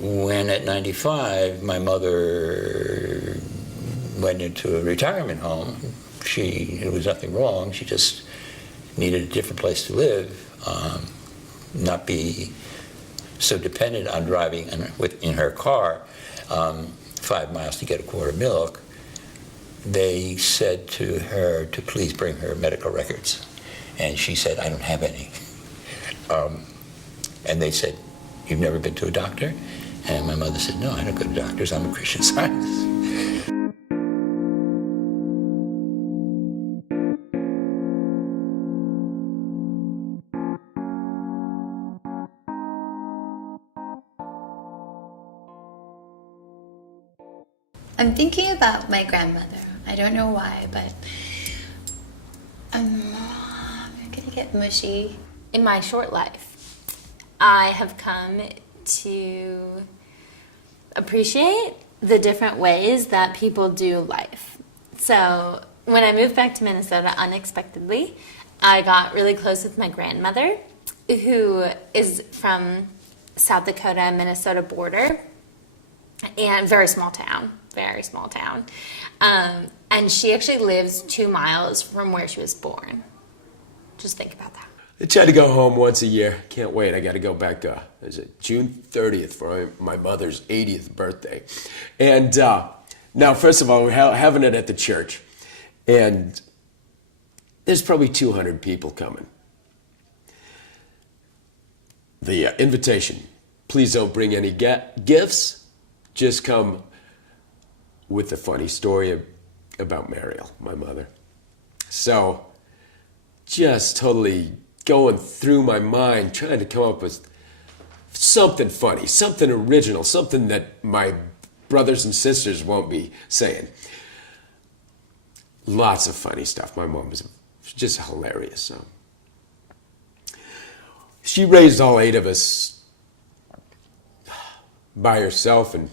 when at 95, my mother went into a retirement home, there was nothing wrong. She just needed a different place to live, not be so dependent on driving in her car 5 miles to get a quart of milk. They said to her to please bring her medical records. And she said, I don't have any. And they said, you've never been to a doctor? And my mother said, no, I don't go to doctors. I'm a Christian Scientist. I'm thinking about my grandmother. I don't know why, but I'm gonna get mushy. In my short life, I have come to appreciate the different ways that people do life. So when I moved back to Minnesota unexpectedly, I got really close with my grandmother, who is from South Dakota, Minnesota border, and very small town. And she actually lives 2 miles from where she was born. Just think about that. I try to go home once a year. Can't wait. I got to go back, is it June 30th for my mother's 80th birthday. And now, first of all, we're having it at the church. And there's probably 200 people coming. The invitation, please don't bring any gifts. Just come with a funny story about Mariel, my mother. So, just totally going through my mind, trying to come up with something funny, something original, something that my brothers and sisters won't be saying. Lots of funny stuff. My mom was just hilarious. So. She raised all 8 of us by herself, and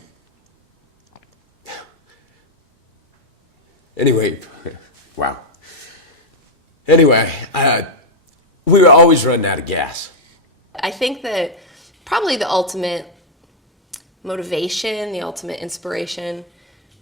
anyway, wow. Anyway, we were always running out of gas. I think that probably the ultimate motivation, the ultimate inspiration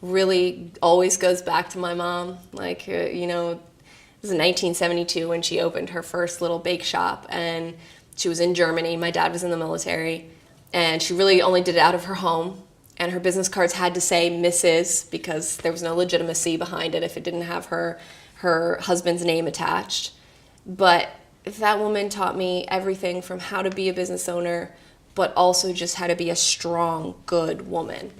really always goes back to my mom. Like, it was in 1972 when she opened her first little bake shop, and she was in Germany. My dad was in the military, and she really only did it out of her home. And her business cards had to say Mrs. because there was no legitimacy behind it if it didn't have her husband's name attached. But that woman taught me everything from how to be a business owner, but also just how to be a strong, good woman.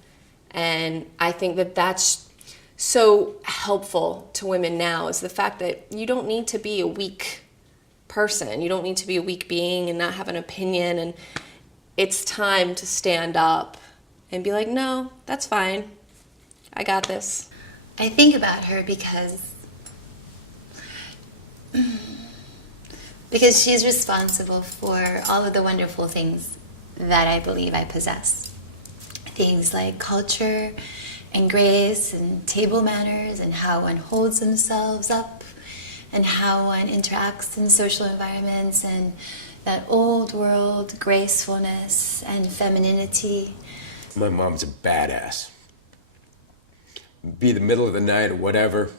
And I think that that's so helpful to women now, is the fact that you don't need to be a weak person. You don't need to be a weak being and not have an opinion. And it's time to stand up and be like, no, that's fine. I got this. I think about her because she's responsible for all of the wonderful things that I believe I possess. Things like culture and grace and table manners and how one holds themselves up and how one interacts in social environments and that old world gracefulness and femininity. My mom's a badass. Be the middle of the night or whatever,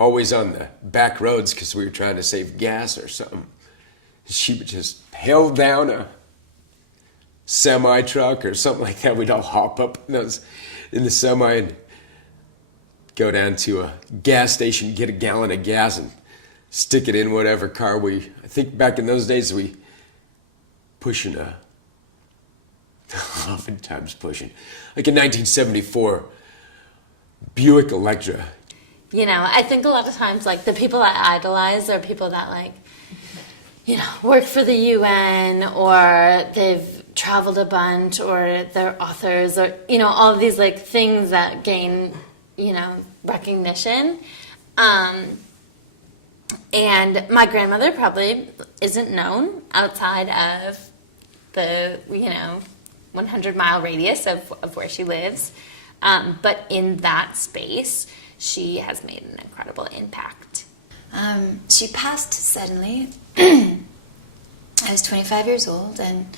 always on the back roads because we were trying to save gas or something. She would just hail down a semi-truck or something like that. We'd all hop up in the semi and go down to a gas station, get a gallon of gas and stick it in whatever car I think back in those days oftentimes pushing, like in 1974, Buick Electra. I think a lot of times, like, the people that I idolize are people that, like, work for the UN, or they've traveled a bunch, or they're authors, or, all of these, like, things that gain, recognition. And my grandmother probably isn't known outside of the, 100-mile radius of where she lives. But in that space, she has made an incredible impact. She passed suddenly. I was 25 years old, and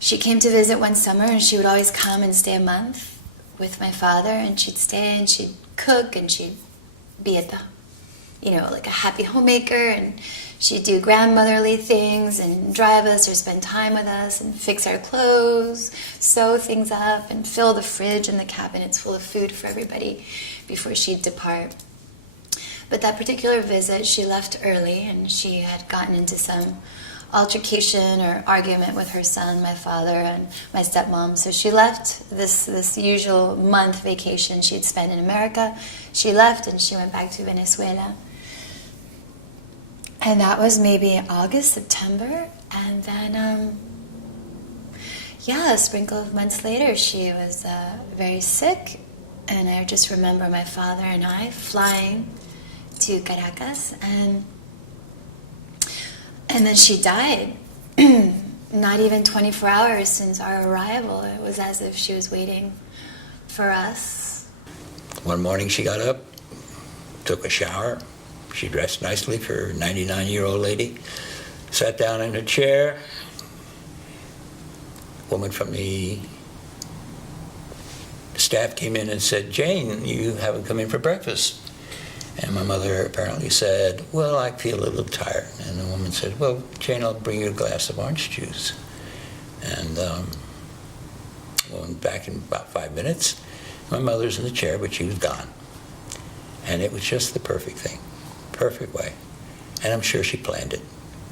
she came to visit one summer, and she would always come and stay a month with my father, and she'd stay and she'd cook and she'd be at the, like a happy homemaker, and she'd do grandmotherly things and drive us or spend time with us and fix our clothes, sew things up, and fill the fridge and the cabinets full of food for everybody before she'd depart. But that particular visit, she left early, and she had gotten into some altercation or argument with her son, my father, and my stepmom. So she left this usual month vacation she'd spent in America. She left and she went back to Venezuela. And that was maybe August, September. And then, a sprinkle of months later, she was very sick. And I just remember my father and I flying to Caracas, and then she died. Not even 24 hours since our arrival. It was as if she was waiting for us. One morning she got up, took a shower. She dressed nicely for a 99-year-old lady, sat down in her chair. A woman from the staff came in and said, "Jane, you haven't come in for breakfast." And my mother apparently said, "Well, I feel a little tired." And the woman said, "Well, Jane, I'll bring you a glass of orange juice." And went back in about 5 minutes. My mother's in the chair, but she was gone. And it was just the perfect thing, perfect way. And I'm sure she planned it,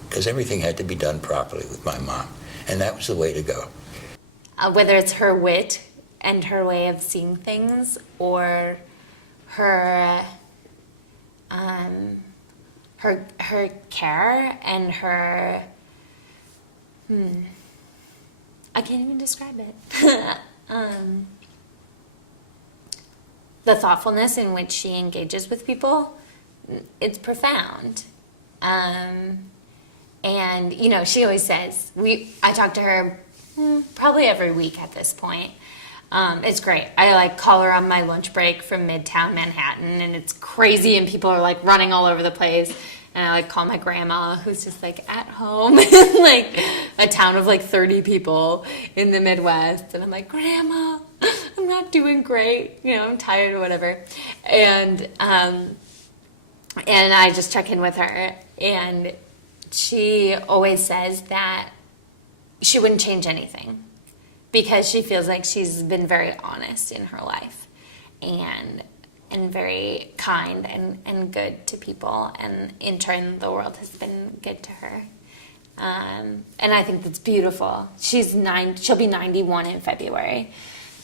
because everything had to be done properly with my mom. And that was the way to go. Whether it's her wit and her way of seeing things, or her her care and her I can't even describe it. The thoughtfulness in which she engages with people, it's profound. And she always says, I talk to her probably every week at this point. It's great. I call her on my lunch break from Midtown Manhattan, and it's crazy, and people are running all over the place. And I call my grandma, who's just at home in a town of 30 people in the Midwest, and I'm like, "Grandma, I'm not doing great. I'm tired or whatever." And I just check in with her, and she always says that she wouldn't change anything, because she feels like she's been very honest in her life and very kind and good to people, and in turn the world has been good to her. And I think that's beautiful. She'll be 91 in February,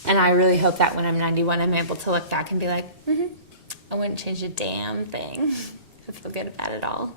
and I really hope that when I'm 91 I'm able to look back and be like, I wouldn't change a damn thing. I feel good about it all.